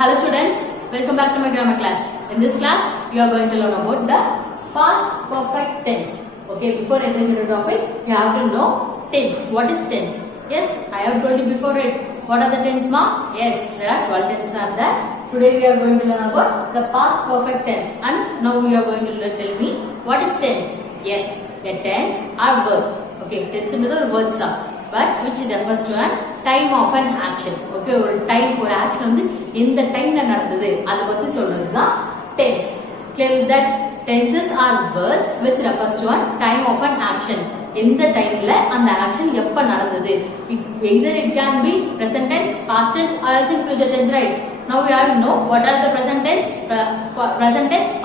Hello students, welcome back to my grammar class. In this class, you are going to learn about the past perfect tense. Okay, before entering into the topic, you have to know tense. What is tense? Yes, I have told you before it. What are the tense, ma? Yes, there are 12 tenses are there. Today we are going to learn about the past perfect tense. And now we are going to tell me what is tense. Yes, the tense are words. Okay, tense is words lah. But which refers to a time of an action. Okay, ஒரு time ஒரு action வந்து இந்த timeல நடந்தது அத பத்தி சொல்றது தான் tense. Clear with that? Tenses are words which refers to a time of an action. இந்த timeல அந்த action எப்ப நடந்தது? Either it can be present tense, past tense or else in future tense, right? Now we have to know what are the present tense,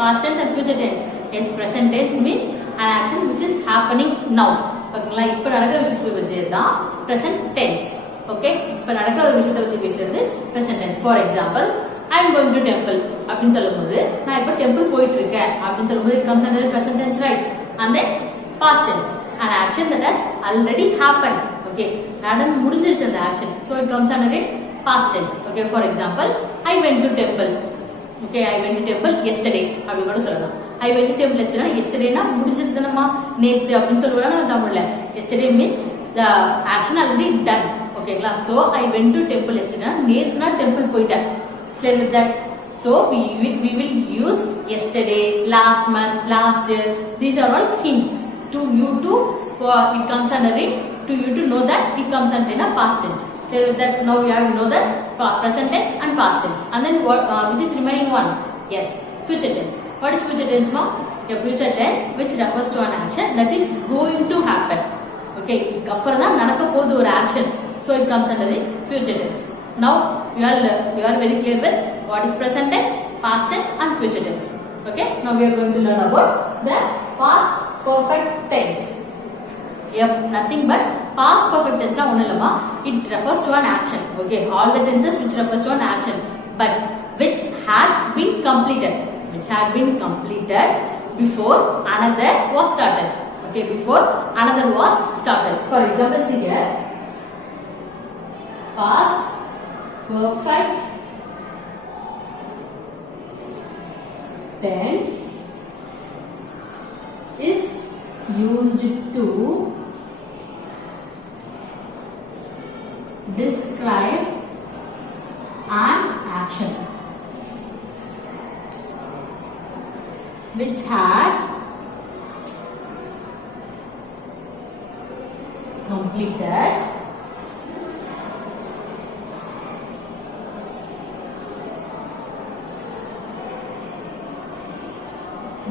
past tense and future tense. Yes, present tense means an action which is happening now. ஓகேங்களா இப்போ நடக்கிற விஷயத்தை பத்தி தான் present tense. Okay இப்போ நடக்கிற ஒரு விஷயத்தை பத்தி பேசுறது present tense. For example, I am going to temple அப்படினு சொல்லும்போது நான் இப்போ டெம்பிள் போயிட்டு இருக்கேன் அப்படினு சொல்லும்போது it comes under present tense, right? And then past tense, an action that has already happened. Okay, நடந்து முடிஞ்சிருச்சு அந்த action, so it comes under past tense. Okay, for example, I went to temple. Okay, I went to temple yesterday அப்படி கூட சொல்லலாம். I went to temple yesterday. Yesterday na முடிஞ்சது தானமா நேத்து அப்படினு சொல்லுவாங்க நம்ம தமிழ்ல. Yesterday means the action already done. ஓகேங்களா? So I went to temple yesterday. நேத்து நான் temple போயிட்டேன். Clear with that? So we will use yesterday, last month, last year. These are all hints to you to it comes under it, to you to know that it comes under a past tense. Clear with that? Now we have to know that present tense and past tense. And then what which is remaining one? Yes, future tense. What is future tense, ma? A future tense which refers to an action that is going to happen. Okay, அப்புறம் தான் நடக்க போகுது ஒரு action, so it comes under the future tense. Now you are very clear with what is present tense, past tense and future tense. Okay, now we are going to learn about the past perfect tense. Yep, nothing but past perfect tense na ஒண்ணு இல்லமா, it refers to an action. Okay, all the tenses which refers to an action but which had been completed, before another was started. Okay, before another was started. For example, see here, past perfect tense is used to describe an action which had completed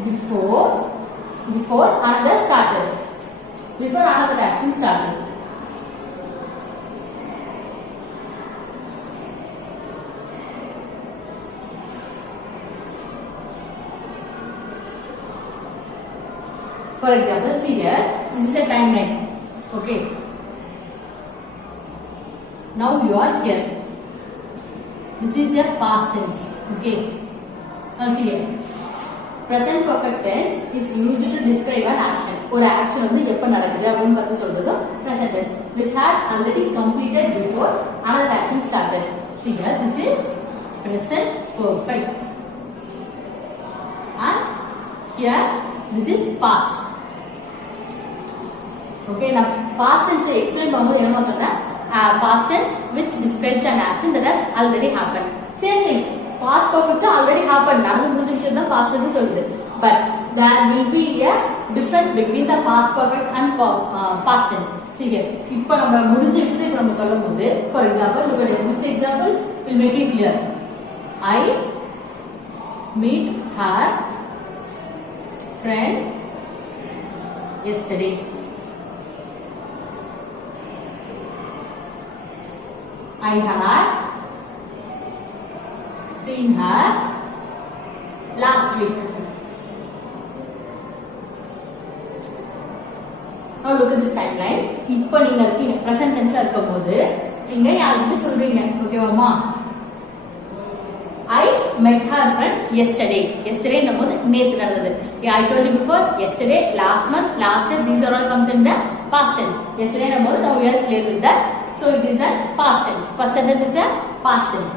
before another started, before another action started. For example, see here, this is a timeline. Okay. Now you are here. This is your past tense. Okay. Now see here. Present perfect tense is used to describe an action. ஒரு action வந்து எப்ப நடக்குது அப்படினு பத்தி சொல்றது present tense, which had already completed before another action started. See here, this is present perfect. And here, this is past. Okay, now past tense explain பண்ணும்போது என்ன சொல்றேன், past tense which describes an action that has already happened. Same thing, past perfect already happened, நடந்து முடிஞ்ச விஷயம் தான் past tense சொல்லுது. But there will be a difference between the past perfect and past tense. See here, இப்போ நம்ம முடிஞ்ச விஷயத்தை இப்போ நம்ம சொல்லும்போது, for example, look at this example will make it clear. I meet her friend yesterday. I had seen her last week. Now look at this timeline. இப்போ நீங்க இருக்கீங்க present tenseல இருக்கும்போது நீங்க யாருக்கு சொல்றீங்க, ஓகேவாமா? I met her friend yesterday. Yesterday நம்மது நேத்து நடந்தது. I told you before, yesterday, last month, last year, these are all comes in the past tense. Yesterday நம்மது, now we are clear with that. So it is a past tense. First sentence is a past tense.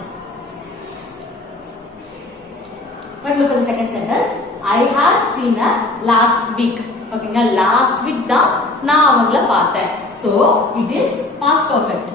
But look at the second sentence. I had seen her last week. Okay, last week தான் நான் அவங்கள பார்த்தேன். So it is past perfect.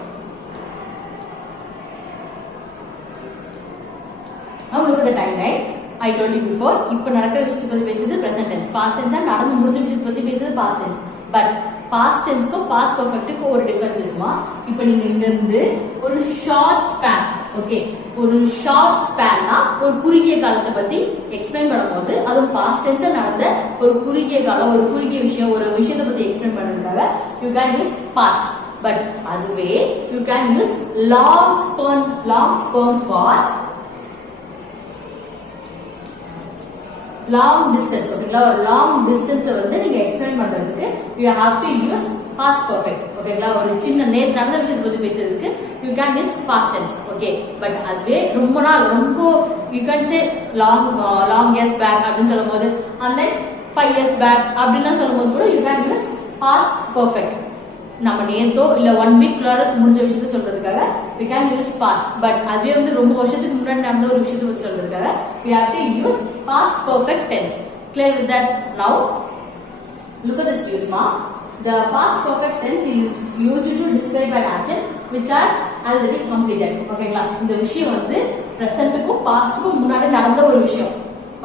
Now look at the timeline. I told you before. இப்போ நடக்கிற விஷயத்தை பத்தி பேசுறது present tense. Past tense நடந்து முடிஞ்ச விஷயத்தை பத்தி பேசுறது past tense. But past tense க்கு past perfect க்கு ஒரு டிஃபரன்ஸ் இருக்குமா? இப்போ நீங்க இங்க இருந்து ஒரு ஷார்ட் ஸ்பேன், ஓகே, ஒரு ஷார்ட் ஸ்பேன்னா ஒரு குறுகிய காலத்தை பத்தி எக்ஸ்பிளைன் பண்ணும்போது அதுவும் பாஸ்ட் டென்ஸ்ல நடந்த ஒரு குறுகிய காலம், ஒரு குறுகிய விஷயம், ஒரு விஷயத்தை பத்தி எக்ஸ்பிளைன் பண்றதுக்காக you can use past. But அதுவே you can use long span for long distance. ஓகேங்களா, ஒரு லாங் டிஸ்டன்ஸ் வந்து நீங்க எக்ஸ்பிளைன் பண்றதுக்கு you have to use past perfect. ஓகேங்களா, ஒரு சின்ன நேத்து நடந்த விஷயத்தை பத்தி பேசுறதுக்கு you can use past tense. Okay, but அதுவே ரொம்ப நாள், ரொம்ப you can say long years back அப்படின்னு சொல்லும் போது, அந்த 5 years பேக் அப்படின்லாம் சொல்லும் போது கூட you can use past perfect. நம்ம நேத்தோ இல்ல 1 week முடிஞ்ச விஷயத்த சொல்றதுக்காக we can use past. But அதுவே வந்து ரொம்ப வருஷத்துக்கு முன்னாடி நடந்த ஒரு விஷயத்தை பத்தி சொல்றதுக்காக we have to use past perfect tense. Clear with that? Now look at this use ma. The past perfect tense is used to describe an action which are already completed. ஓகேங்களா, இந்த விஷயம் வந்து பிரசன்ட்க்கும் பாஸ்ட்க்கும் முன்னாடி நடந்த ஒரு விஷயம்.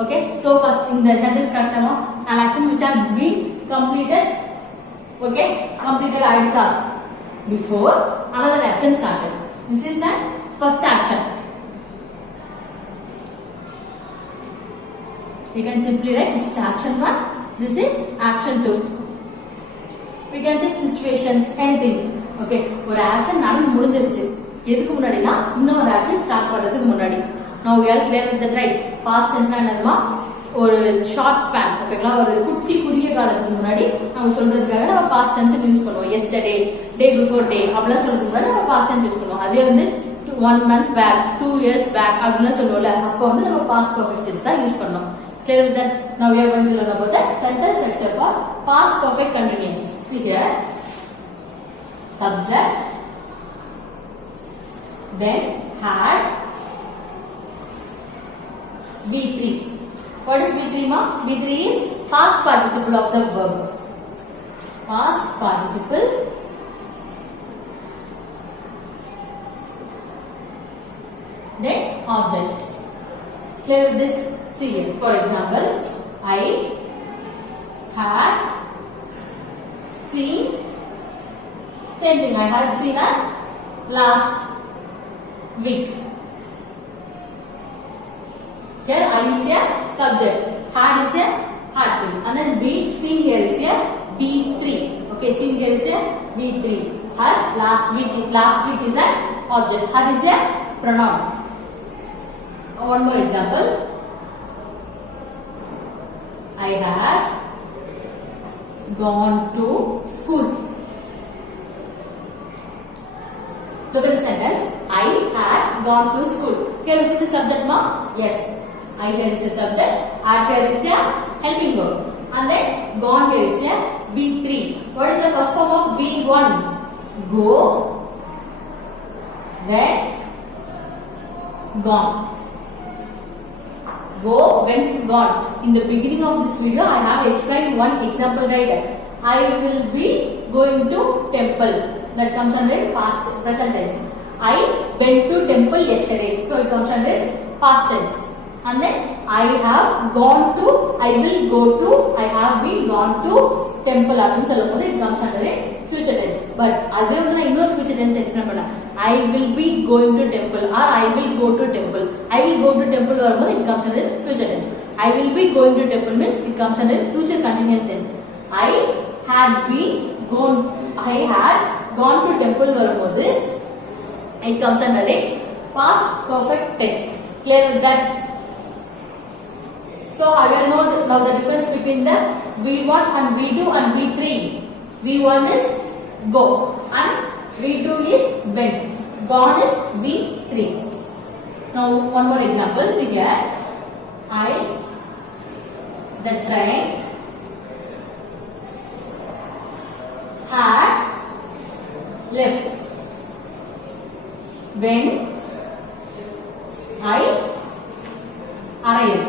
ஓகே, so first இந்த sentence கரெக்டாமா, an action which are been completed. Okay, completed ஆயிடுச்சா before another action started. This is the first action. We can simply write this is action 1, this is action 2. We can say situations, anything. Okay, ஒரு action நடந்து முடிஞ்சிருச்சு, எதுக்கு முன்னாடினா இன்னொரு action start பண்றதுக்கு முன்னாடி. Now we are clear with that, right? Past tense என்னதுமா, ஒரு short span. ஓகேங்களா, ஒரு குட்டி குறுகிய காலத்துக்கு முன்னாடி நம்ம சொல்றதுக்காக நம்ம பாஸ்ட் டென்ஸ் யூஸ் பண்ணுவோம். எஸ்டர்டே, டே பிஃபோர் டே அப்படிலாம் சொல்றதுக்கு முன்னாடி நம்ம பாஸ்ட் டென்ஸ் யூஸ் பண்ணுவோம். அதே வந்து 1 month பேக், 2 years பேக் அப்படிலாம் சொல்லுவோம்ல, அப்போ வந்து நம்ம பாஸ்ட் பெர்ஃபெக்ட் டென்ஸ் தான் யூஸ் பண்ணோம். Clear with that? Now we are going to learn about the sentence structure for past perfect continuous. See here, subject, then had, V3. What is V3 ma? V3 is past participle of the verb. Past participle then object. Clear with this? See here. For example, I had seen, same thing, I had seen her last week. Here I is a subject, had is a had thing, and then be seen here is a V3. Okay, seen here is a V3. Her last week is an object. Her is a pronoun. One more example. I had gone to school. Look at the sentence. I had gone to school. Here which is the subject ma? Yes. I here is a subject, had here is a helping verb, and then gone here is a V3. What is the first form of V1? Go, went, gone. Go, went, gone. In the beginning of this video, I have explained one example right. I will be going to temple. That comes under past present tense. I went to temple yesterday, so it comes under past tense. And then I have gone to, I will go to, I have been gone to temple அப்படின்னு சொல்லும்போது it comes under a future tense. But அதுவே வந்து நான் இன்னொரு future tense explain பண்ணேன். I will be going to temple or I will go to temple. I will go to temple வரும்போது it comes under future tense. I will be going to temple means it comes under future continuous tense. I had gone to temple வரும்போது it comes under a past perfect tense. Clear with that? So I will know now the difference between the V1 and V2 and V3. V1 is go and V2 is went. Gone is V3. Now one more example. See here. The train had left when I arrived.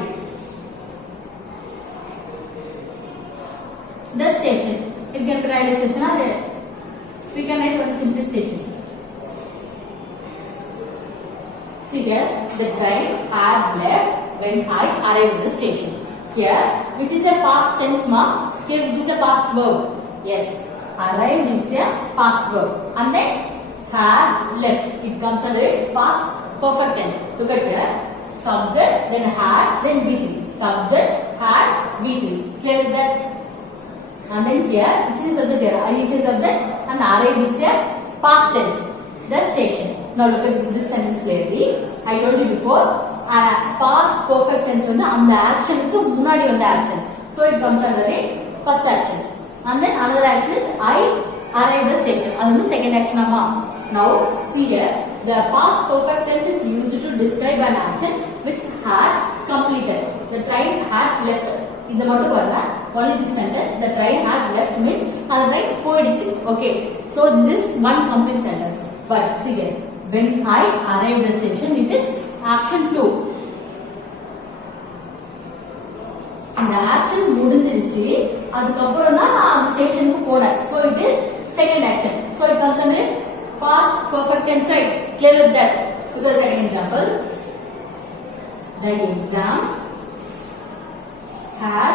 See here, the train had left when I arrived at the station. Here, which is a past tense mark? Here, which is a past verb? Yes, arrived is the past verb. And then had left. It comes under past perfect tense. Look at here. Subject, then had, then V3. Subject, had, V3. Clear with that? And then here, it is subject here. I is a subject and arrived is a past tense. The station. Now look at this sentence clearly. I told you before, past perfect tense வந்து அந்த actionக்கு முன்னாடி வந்த action. So it comes under a first action. And then another action is I arrived at the station. அது வந்து second action ஆமா. Now see here, the past perfect tense is used to describe an action which had completed. The train had left. இந்த மட்டும் வரல. Only this sentence, the train had left means அந்த train போயிடுச்சு. Okay. So this is one complete sentence. But see here, when I arrived at the station, it is action 2. இந்த action முடிஞ்சிருச்சு, அதுக்கப்புறம் தான் நான் அந்த ஸ்டேஷனுக்கு போனேன். So it is second action. So it comes under past perfect tense, right? Clear with that? Look at the second example. The exam had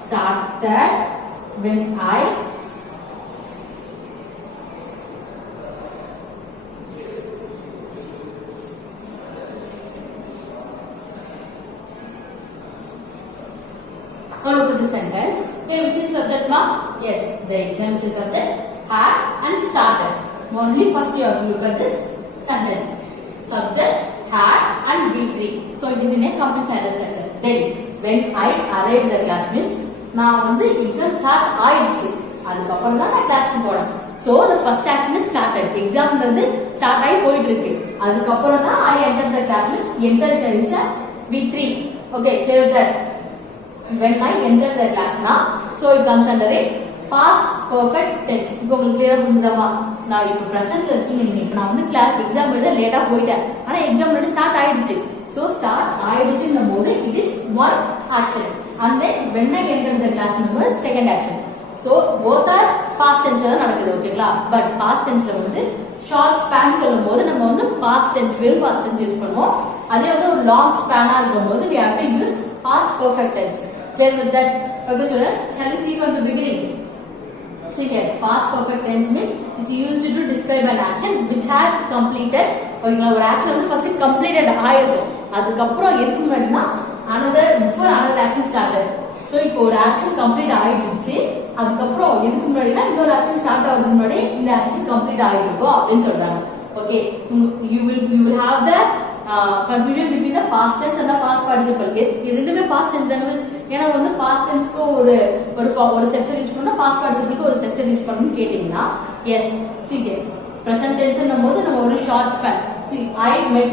started when I now look at the sentence. Here which is subject mark? Yes, the exam is subject, had and started. Only first you have to look at this sentence. Subject, had and V3. So it is in a complete sentence structure. Then when I arrived at the class means நான் வந்து exam start ஆயிடுச்சு. அதுக்கப்புறம் தான் நான் கிளாஸ்க்கு போறேன். So the first action is started. எக்ஸாம்ன்றது start ஆகி போயிட்டு இருக்கு. அதுக்கப்புறம் தான் I entered the class means entered is a V3. Okay, clear that? When I entered the class now, so it comes under a past perfect tense. இப்போ உங்களுக்கு clear புரிஞ்சுதாமா? நான் இப்போ presentல இருக்கீங்க நீங்க. இப்போ நான் வந்து கிளாஸ் எக்ஸாம் எழுத லேட்டா போயிட்டேன். ஆனா எக்ஸாம் வந்து ஸ்டார்ட் ஆயிடுச்சு. So start ஆயிடுச்சுன்னும் போது it is one action. And then when I entered the class number second action. So both are past tense ல நடக்குது ஓகேங்களா? But past tense ல வந்து short span சொல்லும்போது நம்ம வந்து past tense வெறும் past tense யூஸ் பண்ணுவோம். அதே வந்து ஒரு long span ஆ இருக்கும்போது we have to use past perfect tense. Clear with that? Okay, student. Shall we see from the beginning? See here, past perfect tense means it's used to describe an action which had completed. ஓகேங்களா? ஒரு action வந்து first completed ஆயிருக்கும். அதுக்கப்புறம் எதுக்கு முன்னாடினா before another action started. So இப்போ ஒரு action complete ஆயிடுச்சு. அதுக்கப்புறம் எதுக்கு முன்னாடினா இன்னொரு action start ஆகிறதுக்கு முன்னாடி இந்த action complete ஆயிருக்கும் அப்படின்னு சொல்றாங்க. Okay, you will have the confusion between the past tense and the past participle. இது ரெண்டுமே past tense தான். ஏன்னா வந்து past tense க்கு ஒரு ஸ்ட்ரக்சர் யூஸ் பண்ணா past participle க்கு ஒரு ஸ்ட்ரக்சர் யூஸ் பண்ணனும் கேட்டிங்கனா yes. See here, present tense ன்னும்போது நம்ம ஒரு short span. See, I met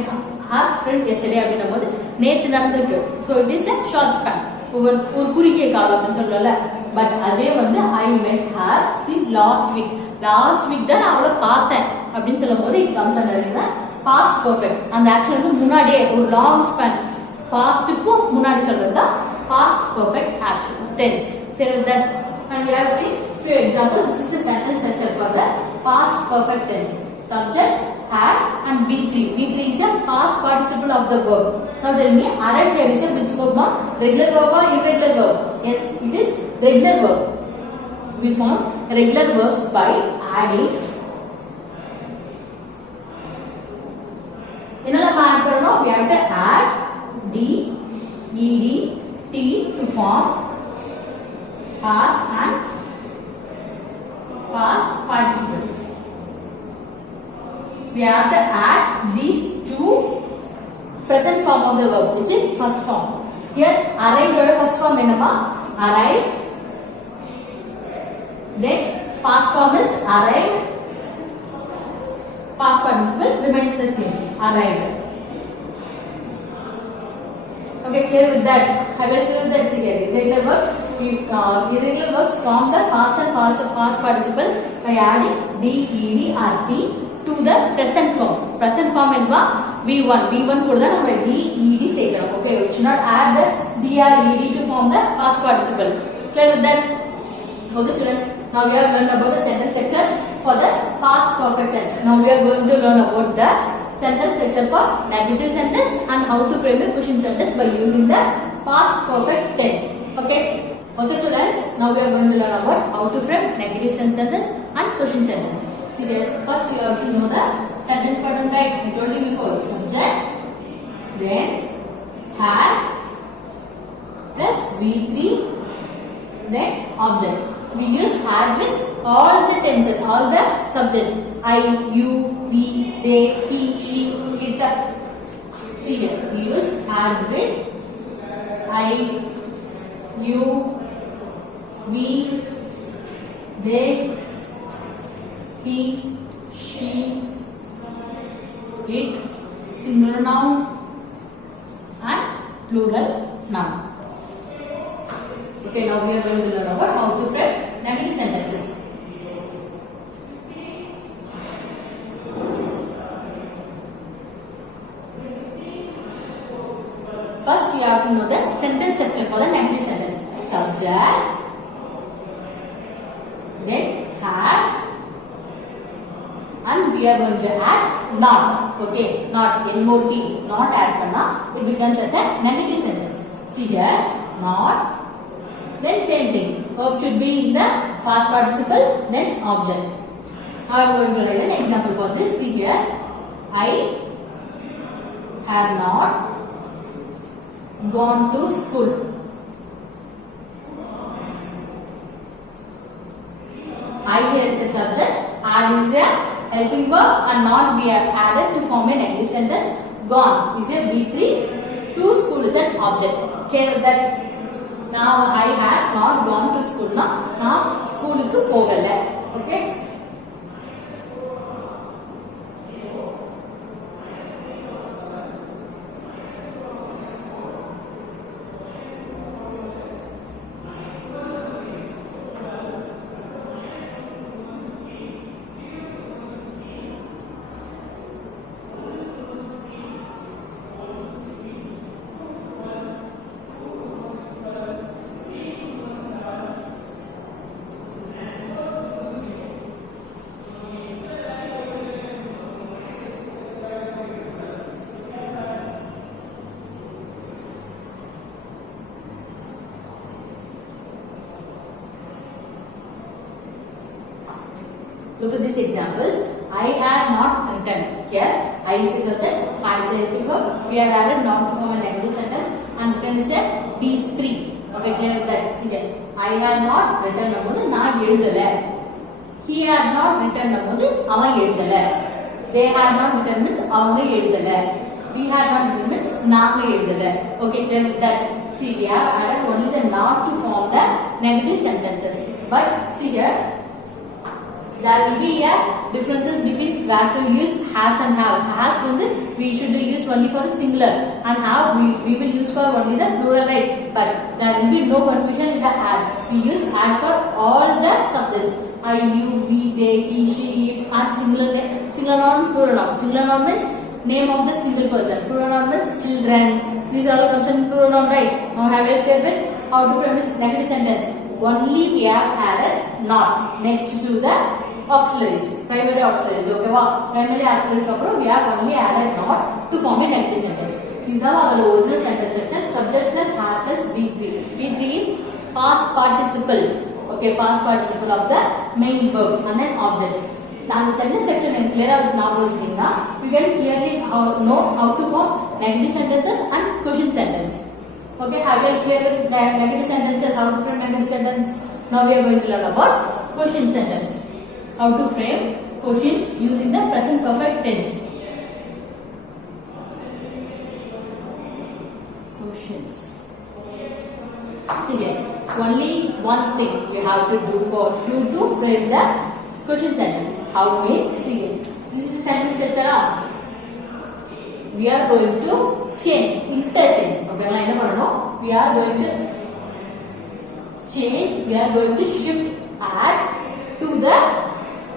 her friend yesterday அப்படினும்போது நேத்து நடந்திருக்கு. So it is a short span. ஒரு குறுகிய காலம் அப்படி சொல்லல. பட் அதே வந்து I met her see last week தான் நான் அவளை பார்த்தேன் அப்படின்னு சொல்லும்போது it comes under the past perfect. அந்த action வந்து முன்னாடியே ஒரு long span pastக்கு முன்னாடி சொல்றதா past perfect action tense. Clear with that? And we have seen few examples. This is the sentence structure for the past perfect tense. Subject, had and V3. V3 is a past participle of the verb. Now tell me, arrived here is a which verb? Regular verb or irregular verb? Yes, it is regular verb. We form regular verbs by adding. என்னெல்லாம் add பண்ணனும்? We have to add D, ED, T to form past and past participle. We have to add these two present form of the verb, which is first form. Here, arrived oda first form enama? Arrived. Then, past form is arrived. Past participle remains the same. Arrived. Okay, clear with that? I will show you that again. Irregular verbs form the past and past participle by adding D, ED or T to the present form. Present form enva V1 போடுதா நம்ம D, ED சேர்க்கலாம். Okay, we should not add the D or ED to form the past participle. Clear with that? Okay, students. Now we have learned about the sentence structure for the past perfect tense. Now we are going to learn about the sentence structure for negative sentence and how to frame a question sentence by using the past perfect tense. Okay. Okay students, now we are going to learn about how to frame negative sentences and question sentence. See there, first you have to know the sentence pattern, right? I told you before. Subject, then had plus V3, then object. We use had with all the tenses, all the subjects. I, you, we, they, he, she, it. See here, we use had with I, you, we, they, he, she, it, singular noun and plural noun. Okay, now we are going to learn about how to frame negative sentences. First, you have to know the sentence structure for the negative sentence. Subject, then had, and we are going to add not. Okay, not N-O-T, not add panna, it becomes as a negative sentence. See here, not. Then same thing, verb should be in the past participle, then object. I am going to write an example for this. See here, I had not gone to school. I here is a subject, had is a helping verb, and not we have added to form a negative sentence. Gone is a V3, to school is an object. Clear with that? Now I had not gone to school. Now school ku pogala. Okay. Look at these examples. I have not written. Here, I is a subject, I is a helping verb. We have added not to form a negative sentence and written is a B3. Okay, clear with that? See there. I have not written namodu na ezhudala. He had not written namodu avan ezhudala. They had not written means avanga ezhudala. We had not written means naanga ezhudala. Okay, clear with that? See, we have added only the not to form the negative sentences. But see here, there will be a differences between where to use has and have. Has we should use only for the singular, and have we will use for only the plural, right? But there will be no confusion in the had. We use had for all the subjects. I, you, we, they, he, she, it, and singular noun, plural noun. Singular noun means name of the single person. Plural noun means children. These all comes in plural noun, right? Now have a clear with how to frame this negative sentence. Only we have added not next to the auxiliaries, primary auxiliaries. Okay, primary auxiliary we have only added not to form a negative sentence. These are our original sentence structure. Subject plus had plus V3. V3 is past participle. Okay, past participle of the main verb and then object. Now the sentence structure is clear out now. We can clearly know how to form negative sentences and question sentence. Okay, I will clear with negative sentences, how to frame negative sentence. Now we are going to learn about question sentence. How to frame questions using the present perfect tense. Questions. See here, only one thing you have to do for you to frame the question sentence. How means, see here, this is sentence structure. We are going to change, interchange. Okay, we are going to change, we are going to shift add to the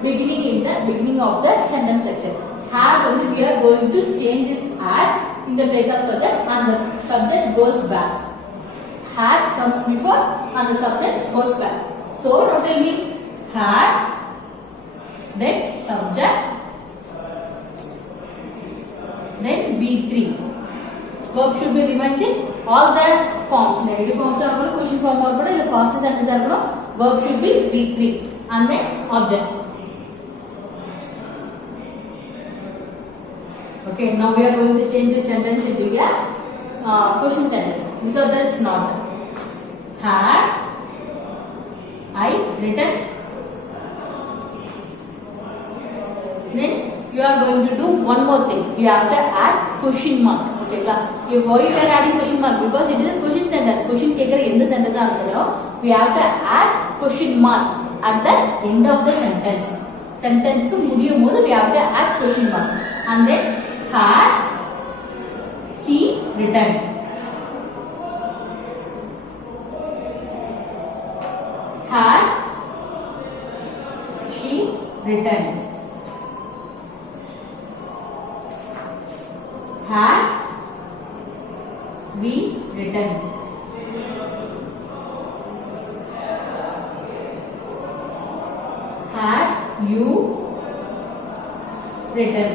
beginning of the sentence structure. Had only we are going to change this add in the place of subject and the subject goes back. Had comes before and the subject goes back. So now tell me, had, then subject, then V3. Verb should be remains in all the forms. Negative forms are question form or past sentence are verb should be V3 and then object. Okay, now we are going to change this sentence into a question sentence. Without that is not. Had I written? Then you are going to do one more thing. You have to add question mark. Okay, why you are adding question mark? Because it is a question sentence. Question taker in the sentence we have to add question mark at the end of the sentence. Sentence to mudiyum modu we have to add question mark. And then had he written? Had she written? Had we written? Had you written?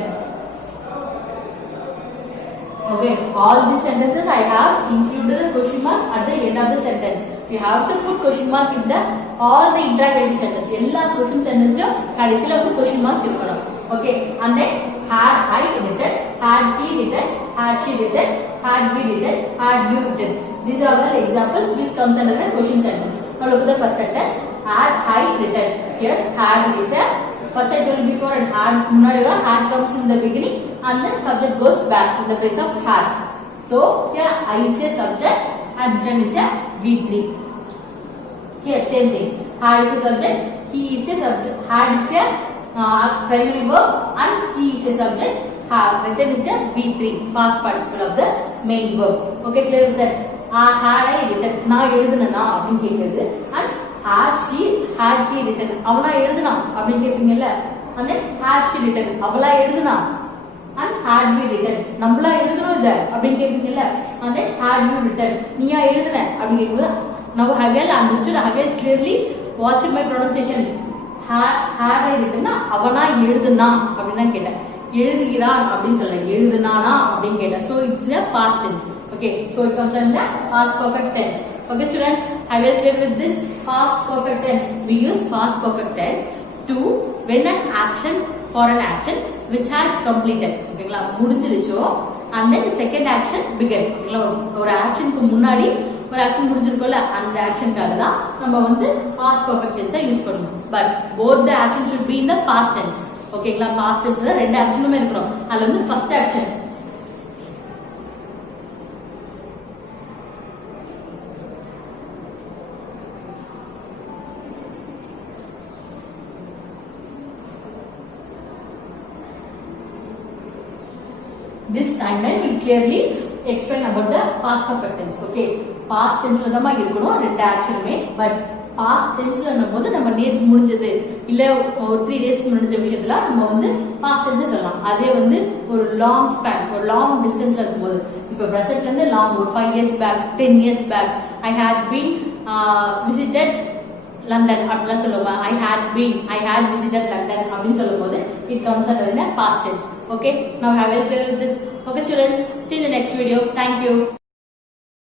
Okay, all these sentences I have included the question mark at the end of the sentence. You have to put question mark in the all the interrogative sentence. All question sentences கடைசில வந்து question mark இருக்கணும். Okay, and then had I written, had he written, had she written, had we written, had you written. These are all examples which comes under the question sentence. Now look at the first sentence. Had I written? Here had is a first I told before and had comes in the beginning and then subject goes back in the place of had. So here I is a subject and written is a V3. Here same thing. Had is a subject, he is a subject, had is a primary verb and he is a subject. Had written is a V3 past participle of the main verb. Okay, clear with that? Had I written? நான் எழுதுனா அப்படின்னு கேக்குறது. And had she, had he written? அவனா எழுதுனா அப்படின்னு கேப்பீங்கல்ல. And then had she written? அவளா எழுதுனா. And had we written? நம்மளா எழுதுனோம் இத அப்படின்னு கேப்பீங்கல்ல. And then had you written? நீயா எழுதுன அப்படின்னு கேக்கும்போது now have you understood? Have you clearly watched my pronunciation? Had I written? அவனா எழுதுனா அப்படின்னு நான் கேட்டேன். எழுதுகிறான் அப்படின்னு சொல்ல எழுதுனானா அப்படின்னு கேட்டேன். So it's a past tense. Okay, so it comes under past perfect tense. Okay students, I will clear with this past perfect tense. We use past perfect tense to when an action for an action which had completed. ஓகேங்களா, முடிஞ்சிருச்சோ and then the second action began. ஓகேங்களா, ஒரு ஆக்ஷனுக்கு முன்னாடி ஒரு action முடிஞ்சிருக்கும்ல அந்த ஆக்ஷனுக்காக தான் நம்ம வந்து past perfect tense use பண்ணுவோம். But both the action should be in the past tense. ஓகேங்களா, past tenseல ரெண்டு ஆக்ஷனுமே இருக்கணும். அதுல வந்து first action this timeline will clearly explain about the past perfect tense. Okay, past tense ல தான் இருக்கணும் ரெண்டு ஆக்ஷனுமே. பட் past tense ல போது நம்ம நேத்து முடிஞ்சது இல்ல ஒரு 3 டேஸ்க்கு முடிஞ்ச விஷயத்துல நம்ம வந்து past tense சொல்லலாம். அதே வந்து ஒரு long span ஒரு long distanceல இருக்கும்போது இப்ப presentல இருந்து long ஒரு 5 years back 10 years back I had been visited London அப்படிலாம் சொல்லுவோம். I had visited London அப்படின்னு சொல்லும்போது it comes under in a past tense. Okay, now have a clear with this. Okay students, see you in the next video. Thank you.